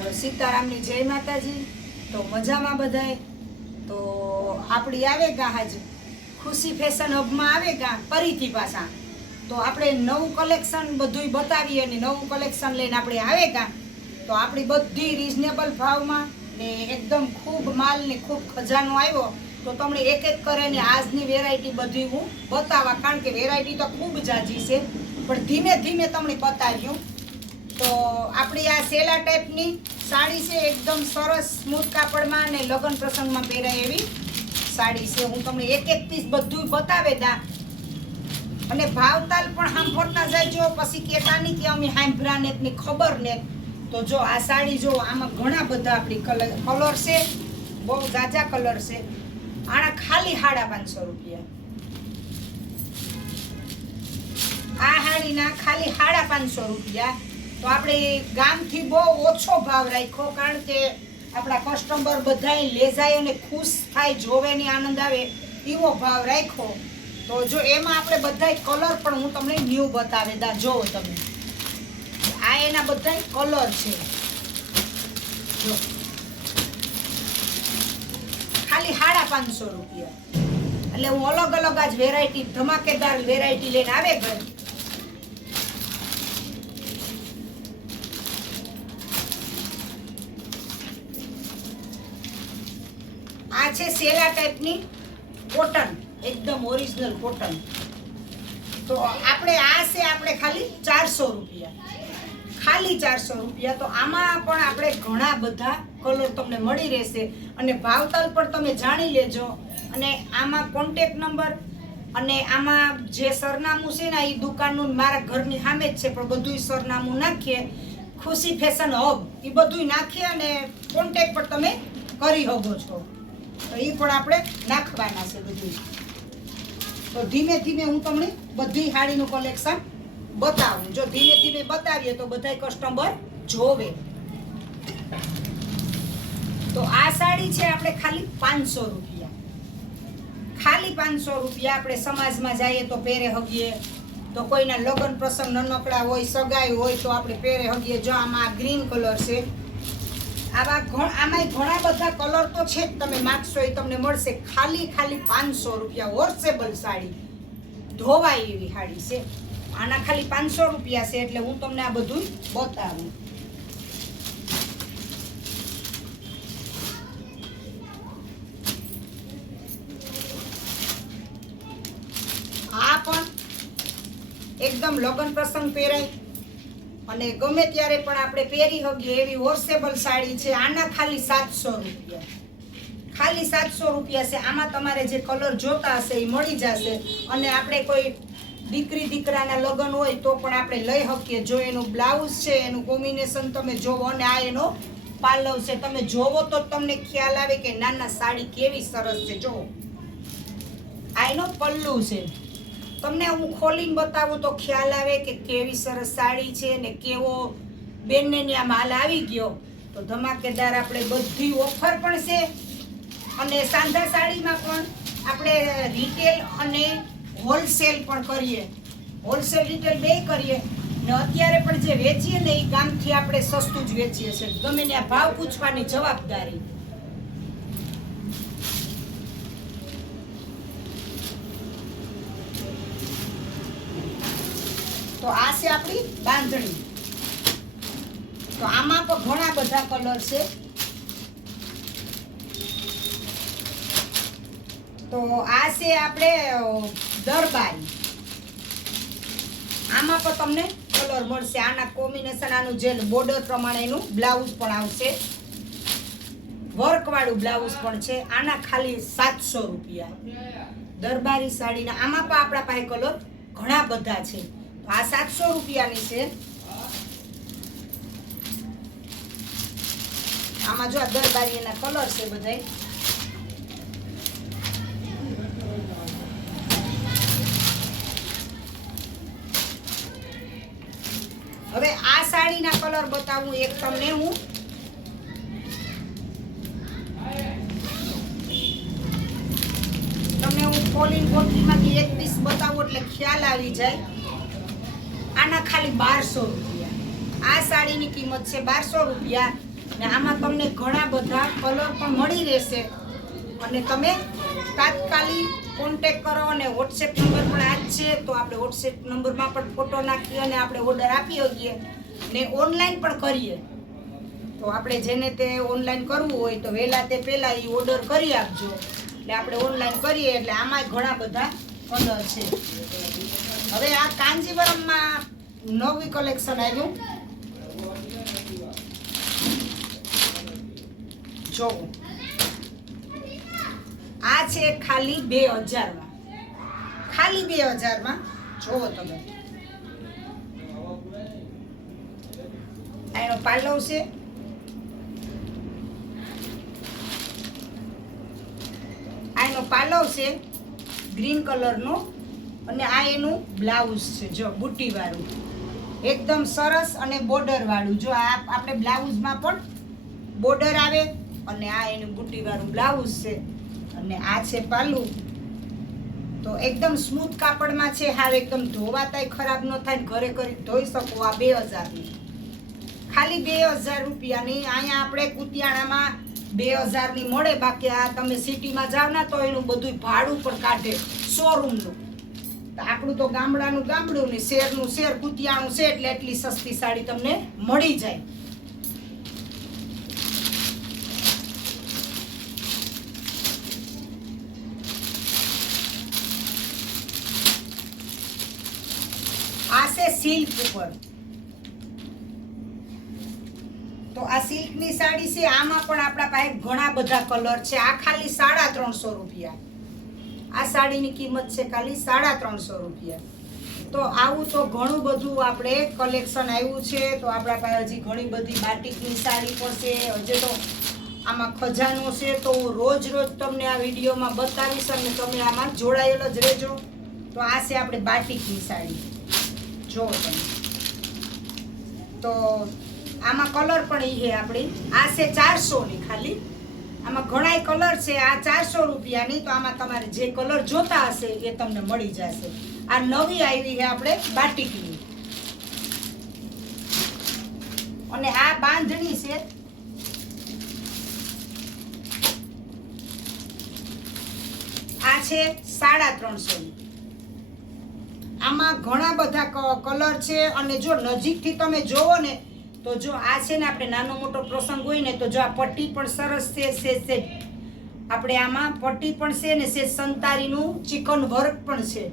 હાલો સીતારામની જય માતાજી. તો મજામાં બધાય? તો આપણી આવે ગા હાજી? ખુશી ફેશન હબમાં આવે ગા ફરીથી પાછા. તો આપણે નવું કલેક્શન બધુંય બતાવીએ અને નવું કલેક્શન લઈને આપણે આવે ગા. તો આપણી બધી રિઝનેબલ ભાવમાં ને એકદમ ખૂબ માલ ને ખૂબ ખજાનો આવ્યો. તો તમને એક એક કરીને આજની વેરાયટી બધી હું બતાવવા કારણ કે વેરાયટી તો ખૂબ જાજી છે. પણ ધીમે ધીમે તમને બતાવ્યું તો આપણી આ સેલા ટાઈપની સાડી છે એકદમ સરસ સ્મૂથ કાપડમાં અને લગ્ન પ્રસંગમાં પહેરાય એવી સાડી છે. હું તમને એક એક પીસ બધું બતાવે દા. અને ભાવતાલ પણ સાંભળતા જાયજો પછી કહેતા નહીં કે અમે સાંભળ્યા ને ખબર ને. તો જો આ સાડી જો આમાં ઘણા બધા આપણી કલર કલર છે. બહુ ગાજા કલર છે. આણા ખાલી સાડા પાંચસો રૂપિયા. આ હાડીના ખાલી સાડા પાંચસો રૂપિયા. તો આપણે ગામથી બહુ ઓછો ભાવ રાખ્યો, કારણ કે આપણા કસ્ટમર બધાય લે જાય અને ખુશ થાય જોવે ને આનંદ આવે એવો ભાવ રાખ્યો. તો જો એમાં આપણે બધાય કલર પણ હું તમને ન્યૂ બતાવે દા જોવો તમે. આ એના બધાય કલર છે. જો. ખાલી સાડા પાંચસો રૂપિયા. એટલે હું અલગ અલગ આજ વેરાયટી ધમાકેદાર વેરાયટી લઈને આવે ઘરે. આ છે સેલા ટાઈપની કોટન, એકદમ ઓરિજિનલ કોટન. તો આપણે આ છે આપણે ખાલી ચારસો રૂપિયા. ખાલી ચારસો રૂપિયા. તો આમાં પણ આપણે ઘણા બધા કલર તમને મળી રહેશે. અને ભાવતાલ પણ તમે જાણી લેજો. અને આમાં કોન્ટેક નંબર અને આમાં જે સરનામું છે ને એ દુકાનનું મારા ઘરની સામે જ છે, પણ બધું સરનામું નાખીએ. ખુશી ફેશન હબ એ બધું નાખીએ અને કોન્ટેક પણ તમે કરી શકો છો. તો એ પણ આપણે નાખવાના છે બધું. તો ધીમે ધીમે હું તમને બધી હાડીનું કલેક્શન બતાવું. જો ધીમે ધીમે બતાવીએ તો બધા કસ્ટમર જોવે. તો આ સાડી છે આપણે ખાલી પાંચસો રૂપિયા. ખાલી પાંચસો રૂપિયા આપણે સમાજમાં જઈએ તો પહેરે હગીએ. તો કોઈના લગ્ન પ્રસંગ નનકડા હોય, સગાઈ હોય તો આપણે પહેરે હગીએ. જો આમાં ગ્રીન કલર છે આવા આમાંય ઘણા બધા કલર તો છે જ. તમે માગશો એ તમને મળશે. ખાલી ખાલી પાંચસો રૂપિયા વોર્સેબલ સાડી. ધોવાય એવી સાડી છે. આના ખાલી પાંચસો રૂપિયા છે એટલે હું તમને આ બધું બતાવું. આ પણ એકદમ લગ્ન પ્રસંગ પહેરાય. અને ગમે ત્યારે પણ આપણે પહેરી શકીએ એવી વોશેબલ સાડી છે, આના ખાલી સાતસો રૂપિયા. ખાલી સાતસો રૂપિયા છે. આમાં તમારે જે કલર જોતા હશે એ મળી જશે. અને આપણે કોઈ દીકરી, દીકરાના લગ્ન હોય તો પણ આપણે લઈ શકીએ જો એનું બ્લાઉઝ છે, એનું કોમ્બિનેશન તમે જોવો અને આ એનો પાલવ છે, તમે જોવો તો તમને ખ્યાલ આવે કે નાના સાડી કેવી સરસ છે. જો આ એનો પલ્લુ છે. તમને હું ખોલીને બતાવું તો ખ્યાલ આવે કે કેવી સરસ સાડી છે ને કેવો બેનને ત્યાં માલ આવી ગયો. તો ધમાકેદાર આપણે બધી ઓફર પણ છે. અને સાંધા સાડીમાં પણ આપણે રિટેલ અને હોલસેલ પણ કરીએ. હોલસેલ રિટેલ બે કરીએ. ને અત્યારે પણ જે વેચીએ ને એ ગામથી આપણે સસ્તું જ વેચીએ છીએ. ગમે ત્યાં ભાવ પૂછવાની જવાબદારી તો આ છે બાંધણી તો આમાં પણ ઘણા બધા કલર છે. તો આ છે આપણે દરબારી. આમાં પણ તમને કલર મળશે. આના કોમ્બિનેશન આનું જે બોર્ડર પ્રમાણે એનું બ્લાઉઝ પણ આવશે. વર્કવાળું બ્લાઉઝ પણ છે. આના ખાલી સાતસો રૂપિયા. દરબારી સાડીના. આમાં પણ આપણા પાસે કલર ઘણા બધા છે. આ સાતસો રૂપિયાની છે. આમાં જો આ દરબારી એના કલર છે બધાય. હવે આ સાડીના કલર બતાવું એક તમને હું. તમને હું ખોલીને કોટલીમાંથી એક પીસ બતાવું એટલે ખ્યાલ આવી જાય. આના ખાલી બારસો રૂપિયા. આ સાડીની કિંમત છે બારસો રૂપિયા. ને આમાં તમને ઘણા બધા કલર પણ મળી રહેશે. અને તમે તાત્કાલિક કોન્ટેક કરો અને વોટ્સએપ નંબર પણ આ જ છે, તો આપણે વોટ્સએપ નંબરમાં પણ ફોટો નાખી અને આપણે ઓર્ડર આપી શકીએ. ને ઓનલાઈન પણ કરીએ. તો આપણે જેને તે ઓનલાઈન કરવું હોય તો વહેલા તે પહેલાં એ ઓર્ડર કરી આપજો. એટલે આપણે ઓનલાઈન કરીએ એટલે આમાં ઘણા બધા કલર છે. હવે આ કાંજીવરમમાં નવી કલેક્શન આવ્યું. જો. આ છે ખાલી બે હજારમાં. ખાલી બે હજારમાં. જોવો તમે. આનો પાલવ છે. આનો પાલવ છે. ગ્રીન કલરનો. અને આ એનું બ્લાઉઝ છે, જો બુટ્ટી વાળું એકદમ સરસ અને બોર્ડર વાળું જો, આ આપણે બ્લાઉઝમાં પણ બોર્ડર આવે અને આ એનું બુટ્ટી વાળું બ્લાઉઝ છે. અને આ છે પાલું. તો એકદમ સ્મૂથ કાપડમાં છે, હાવ એકદમ ધોવાતાય ખરાબ ન થાય ઘરે ઘરે ધોઈ શકો આ બે હજારની. ખાલી બે હજાર રૂપિયાની અહીંયા આપણે કુતિયાણામાં બે હજારની મળે, બાકી આ તમે સિટીમાં જાવ ના તો એનું બધું ભાડું પણ કાઢે શોરૂમનું આપણું તો ગામડાનું ગામડું ને શેરનું શેર, કુતિયાણું છે એટલે એટલી સસ્તી સાડી તમને મળી જાય. આ છે સિલ્ક ઉપર. તો આ સિલ્કની સાડી છે, આમાં પણ આપણા પાસે ઘણા બધા કલર છે. આ ખાલી સાડા ત્રણસો રૂપિયા. આ સાડીની કિંમત છે ખાલી સાડા ત્રણસો રૂપિયા. તો આવું તો ઘણું બધું આપણે કલેક્શન આવ્યું છે, તો આપણા પાસે હજી ઘણી બધી બાટિકની સાડી પણ છે, હજી તો આમાં ખજાનો છે, તો હું રોજ રોજ તમને આ વિડીયોમાં બતાવીશ અને તમે આમાં જોડાયેલો જ રહેજો. તો આ છે આપણે બાટિકની સાડી. જો તમે. તો આમાં કલર પણ એ છે આપણી. આ છે ચારસોની ખાલી. આમાં ઘણાય કલર છે. આ ચારસો રૂપિયાની તો આમાં તમારે જે કલર જોતા હશે એ તમને મળી જશે. આ નવી આવી છે આપણે બાટિકની. અને આ બાંધણી છે. આ છે સાડા ત્રણસો. આમાં ઘણા બધા કલર છે. અને જો નજીકથી તમે જોવો ને તો જો આ છે ને આપણે નાનો મોટો પ્રસંગ હોય ને, તો જો આ પટ્ટી પણ સરસ છે સે સે આપણે આમાં પટ્ટી પણ છે ને સે સંતારીનું ચિકન વર્ક પણ છે.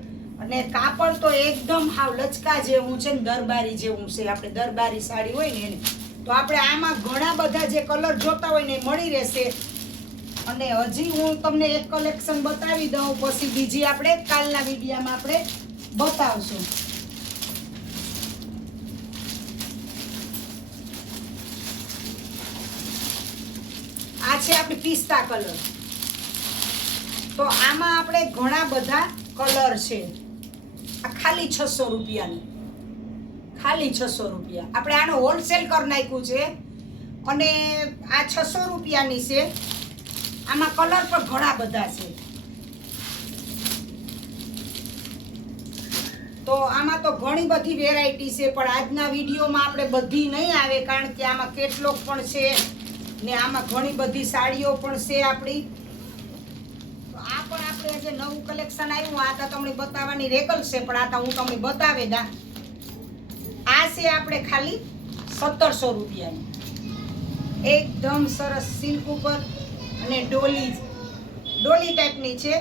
અને કાપડ તો એકદમ હાવ લચકા જેવું છે ને, દરબારી જેવું છે. આપણે દરબારી સાડી હોય ને એને. તો આપણે આમાં ઘણા બધા જે કલર જોતા હોય ને, એ મળી રહેશે. અને હજી હું તમને એક કલેક્શન બતાવી દઉં, પછી બીજી આપણે કાલના વિડીયામાં આપણે બતાવશું. આ છે આપણે પિસ્તા કલર. તો આમાં આપણે ઘણા બધા કલર છે. આ ખાલી છસો રૂપિયાની. ખાલી છસો રૂપિયા. આપણે આનો હોલસેલ કરી નાખ્યું છે. અને આ છસો રૂપિયાની છે. આમાં કલર પણ ઘણા બધા છે. તો આમાં તો ઘણી બધી વેરાયટી છે, પણ આજના વિડીયોમાં આપણે બધી નહીં આવે, કારણ કે આમાં કેટલોક પણ છે. ને આમાં ઘણી બધી સાડીઓ પણ છે આપણી. આ પણ આપણે જે નવું કલેક્શન આવ્યું આ તો તમને બતાવવાની રેકલ છે, પણ આ તો હું તમને બતાવે દા. આ છે આપણે ખાલી સત્તરસો રૂપિયાની. એકદમ સરસ સિલ્ક ઉપર અને ડોલી. ડોલી ટાઈપની છે.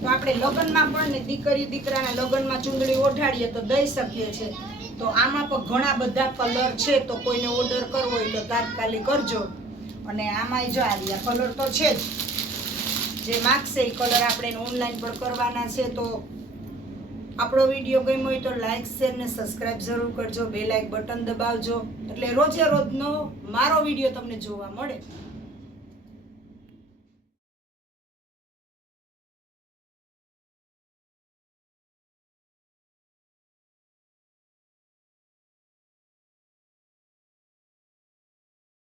તો આપણે લગ્નમાં પણ ને દીકરી દીકરાના લગ્નમાં ચૂંદડી ઓઢાડીએ તો દઈ શકીએ છીએ તો આમાં પણ ઘણા બધા કલર છે, તો કોઈને ઓર્ડર કરવો હોય તો તાત્કાલિક કરજો. અને આમાંય જો આ કલર તો છે જ. જે માગશે એ કલર આપણે ઓનલાઈન પણ કરવાના છે, તો આપણો વીડિયો ગમ્યો હોય તો લાઇક શેર ને સબસ્ક્રાઇબ જરૂર કરજો બે લાઇક બટન દબાવજો. એટલે રોજે રોજનો મારો વીડિયો તમને જોવા મળે.